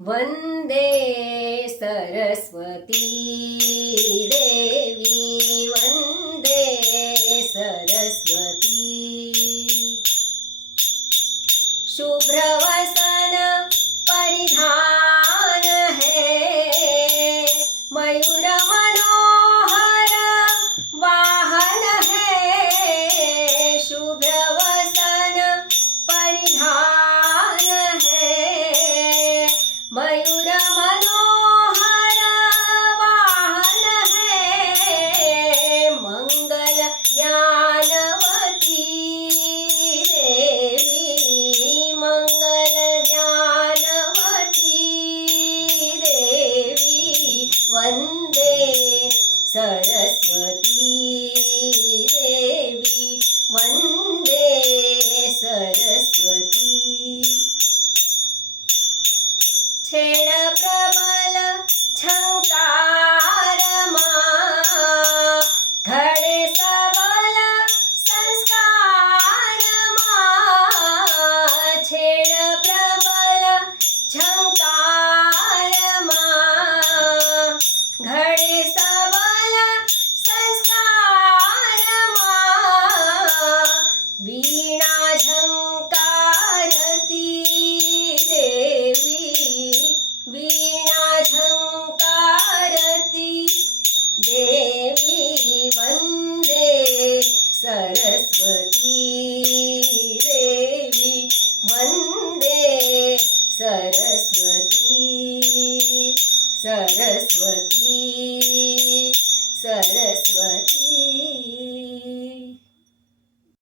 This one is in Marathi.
वन्दे सरस्वती देवी वन्दे सरस्वती शुभ्रवसन परिधान है मयूर मनोहर वाहन है शुभ्रवसन परिधान है मयूर मनोहर वाहन है मंगल ज्ञानवती देवी मंगल ज्ञानवती देवी वन्दे सरस्वती देवी वन्दे सरस्वती छेड़ प्रबल झंकार